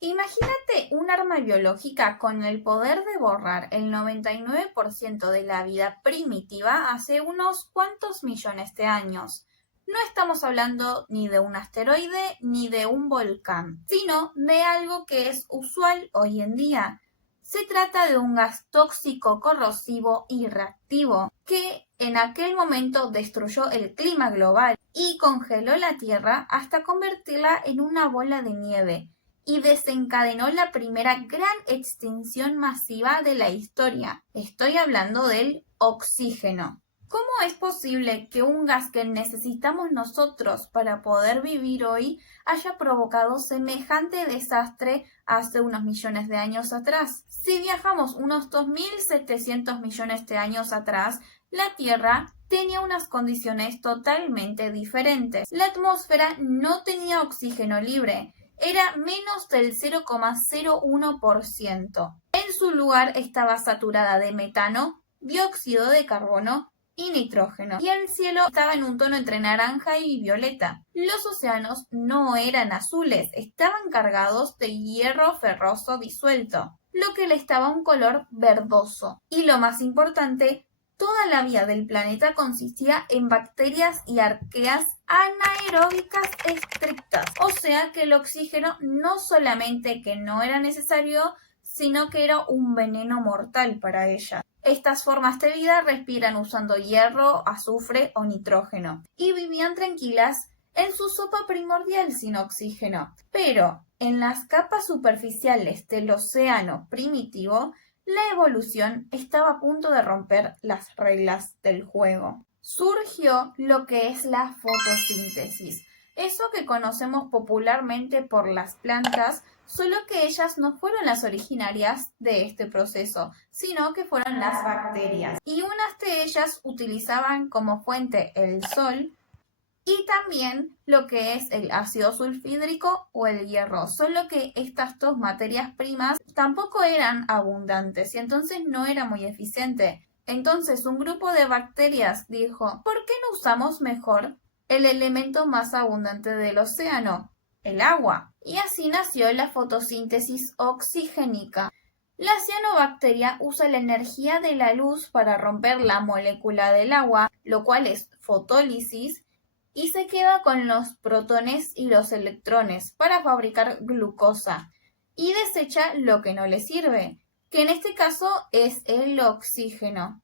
Imagínate un arma biológica con el poder de borrar el 99% de la vida primitiva hace unos cuantos millones de años. No estamos hablando ni de un asteroide ni de un volcán, sino de algo que es usual hoy en día. Se trata de un gas tóxico, corrosivo y reactivo que en aquel momento destruyó el clima global y congeló la Tierra hasta convertirla en una bola de nieve y desencadenó la primera gran extinción masiva de la historia. Estoy hablando del oxígeno. ¿Cómo es posible que un gas que necesitamos nosotros para poder vivir hoy haya provocado semejante desastre hace unos millones de años atrás? Si viajamos unos 2.700 millones de años atrás, la Tierra tenía unas condiciones totalmente diferentes. La atmósfera no tenía oxígeno libre, era menos del 0,01%. En su lugar estaba saturada de metano, dióxido de carbono y nitrógeno, y el cielo estaba en un tono entre naranja y violeta. Los océanos no eran azules, estaban cargados de hierro ferroso disuelto, lo que les daba un color verdoso. Y lo más importante, toda la vida del planeta consistía en bacterias y arqueas anaeróbicas estrictas, o sea que el oxígeno no solamente que no era necesario, sino que era un veneno mortal para ellas. Estas formas de vida respiran usando hierro, azufre o nitrógeno y vivían tranquilas en su sopa primordial sin oxígeno. Pero en las capas superficiales del océano primitivo, la evolución estaba a punto de romper las reglas del juego. Surgió lo que es la fotosíntesis, eso que conocemos popularmente por las plantas, solo que ellas no fueron las originarias de este proceso, sino que fueron las bacterias. Y unas de ellas utilizaban como fuente el sol y también lo que es el ácido sulfídrico o el hierro, solo que estas dos materias primas tampoco eran abundantes y entonces no era muy eficiente. Entonces un grupo de bacterias dijo, ¿por qué no usamos mejor el elemento más abundante del océano, el agua? Y así nació la fotosíntesis oxigénica. La cianobacteria usa la energía de la luz para romper la molécula del agua, lo cual es fotólisis, y se queda con los protones y los electrones para fabricar glucosa y desecha lo que no le sirve, que en este caso es el oxígeno.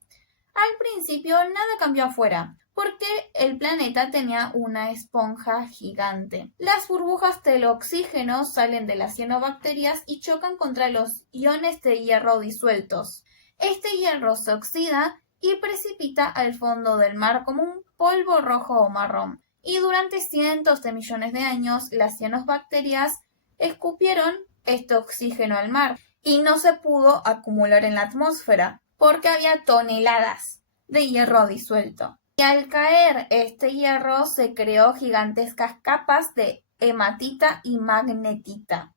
Al principio nada cambió afuera, porque el planeta tenía una esponja gigante. Las burbujas del oxígeno salen de las cianobacterias y chocan contra los iones de hierro disueltos. Este hierro se oxida y precipita al fondo del mar como un polvo rojo o marrón. Y durante cientos de millones de años, las cianobacterias escupieron este oxígeno al mar y no se pudo acumular en la atmósfera porque había toneladas de hierro disuelto. Y al caer este hierro se creó gigantescas capas de hematita y magnetita,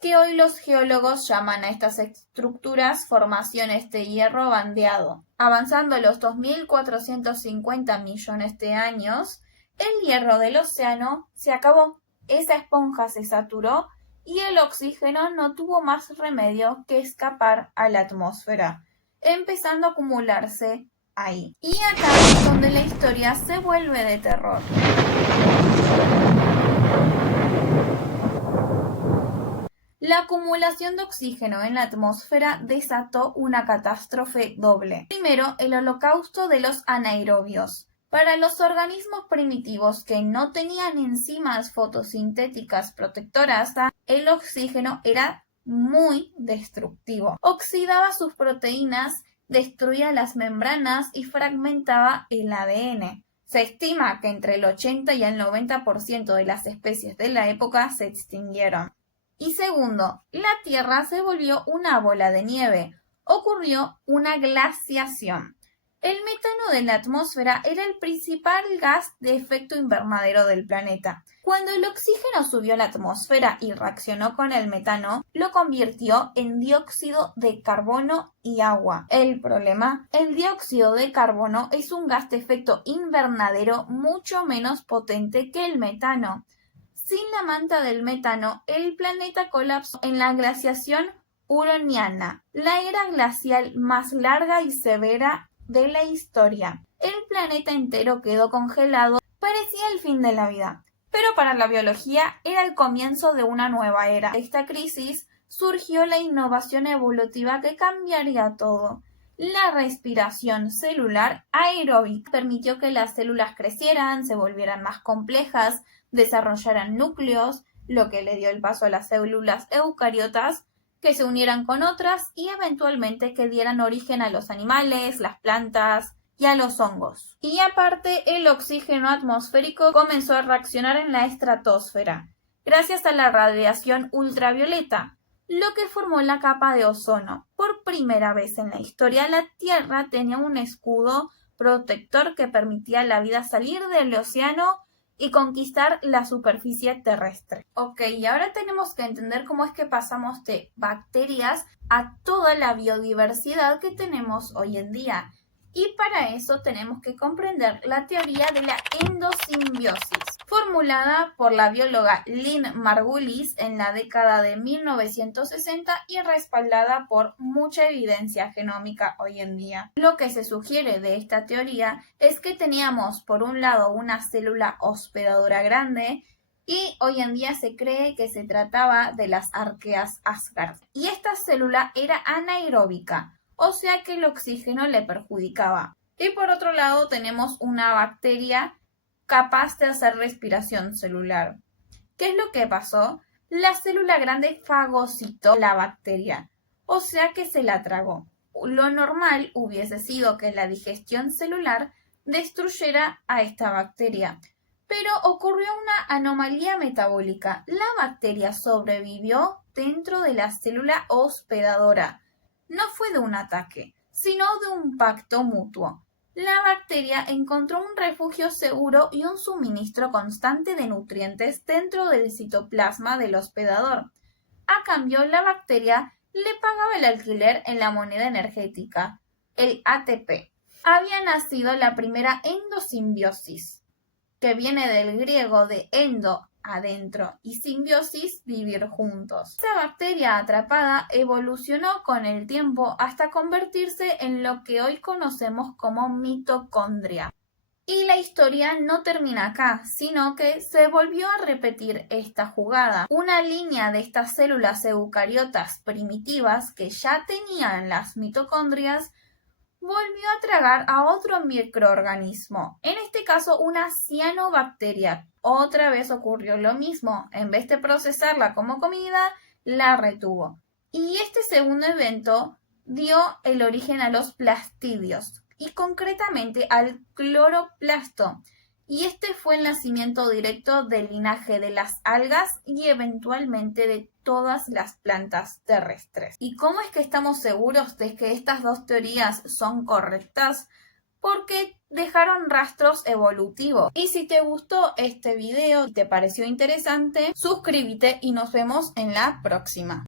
que hoy los geólogos llaman a estas estructuras formaciones de hierro bandeado. Avanzando los 2.450 millones de años, el hierro del océano se acabó, esa esponja se saturó y el oxígeno no tuvo más remedio que escapar a la atmósfera, empezando a acumularse ahí. Y acá es donde la historia se vuelve de terror. La acumulación de oxígeno en la atmósfera desató una catástrofe doble. Primero, el holocausto de los anaerobios. Para los organismos primitivos que no tenían enzimas fotosintéticas protectoras, el oxígeno era muy destructivo. Oxidaba sus proteínas, destruía las membranas y fragmentaba el ADN. Se estima que entre el 80 y el 90% de las especies de la época se extinguieron. Y segundo, la Tierra se volvió una bola de nieve. Ocurrió una glaciación. El metano de la atmósfera era el principal gas de efecto invernadero del planeta. Cuando el oxígeno subió a la atmósfera y reaccionó con el metano, lo convirtió en dióxido de carbono y agua. El problema, el dióxido de carbono es un gas de efecto invernadero mucho menos potente que el metano. Sin la manta del metano, el planeta colapsó en la glaciación huroniana, la era glacial más larga y severa de la historia. El planeta entero quedó congelado, parecía el fin de la vida, pero para la biología era el comienzo de una nueva era. De esta crisis surgió la innovación evolutiva que cambiaría todo. La respiración celular aeróbica permitió que las células crecieran, se volvieran más complejas, desarrollaran núcleos, lo que le dio el paso a las células eucariotas, que se unieran con otras y eventualmente que dieran origen a los animales, las plantas y a los hongos. Y aparte, el oxígeno atmosférico comenzó a reaccionar en la estratosfera, gracias a la radiación ultravioleta, lo que formó la capa de ozono. Por primera vez en la historia, la Tierra tenía un escudo protector que permitía a la vida salir del océano y conquistar la superficie terrestre. Ok, y ahora tenemos que entender cómo es que pasamos de bacterias a toda la biodiversidad que tenemos hoy en día. Y para eso tenemos que comprender la teoría de la endosimbiosis, formulada por la bióloga Lynn Margulis en la década de 1960 y respaldada por mucha evidencia genómica hoy en día. Lo que se sugiere de esta teoría es que teníamos por un lado una célula hospedadora grande y hoy en día se cree que se trataba de las arqueas Asgard. Y esta célula era anaeróbica, o sea que el oxígeno le perjudicaba. Y por otro lado tenemos una bacteria capaz de hacer respiración celular. ¿Qué es lo que pasó? La célula grande fagocitó la bacteria, o sea que se la tragó. Lo normal hubiese sido que la digestión celular destruyera a esta bacteria, pero ocurrió una anomalía metabólica. La bacteria sobrevivió dentro de la célula hospedadora. No fue de un ataque, sino de un pacto mutuo. La bacteria encontró un refugio seguro y un suministro constante de nutrientes dentro del citoplasma del hospedador. A cambio, la bacteria le pagaba el alquiler en la moneda energética, el ATP. Había nacido la primera endosimbiosis, que viene del griego de endo, adentro, y simbiosis, vivir juntos. Esta bacteria atrapada evolucionó con el tiempo hasta convertirse en lo que hoy conocemos como mitocondria. Y la historia no termina acá, sino que se volvió a repetir esta jugada. Una línea de estas células eucariotas primitivas que ya tenían las mitocondrias volvió a tragar a otro microorganismo, en este caso una cianobacteria. Otra vez ocurrió lo mismo, en vez de procesarla como comida, la retuvo. Y este segundo evento dio el origen a los plastidios, y concretamente al cloroplasto. Y este fue el nacimiento directo del linaje de las algas y eventualmente de todas las plantas terrestres. ¿Y cómo es que estamos seguros de que estas dos teorías son correctas? Porque dejaron rastros evolutivos. Y si te gustó este video y te pareció interesante, suscríbete y nos vemos en la próxima.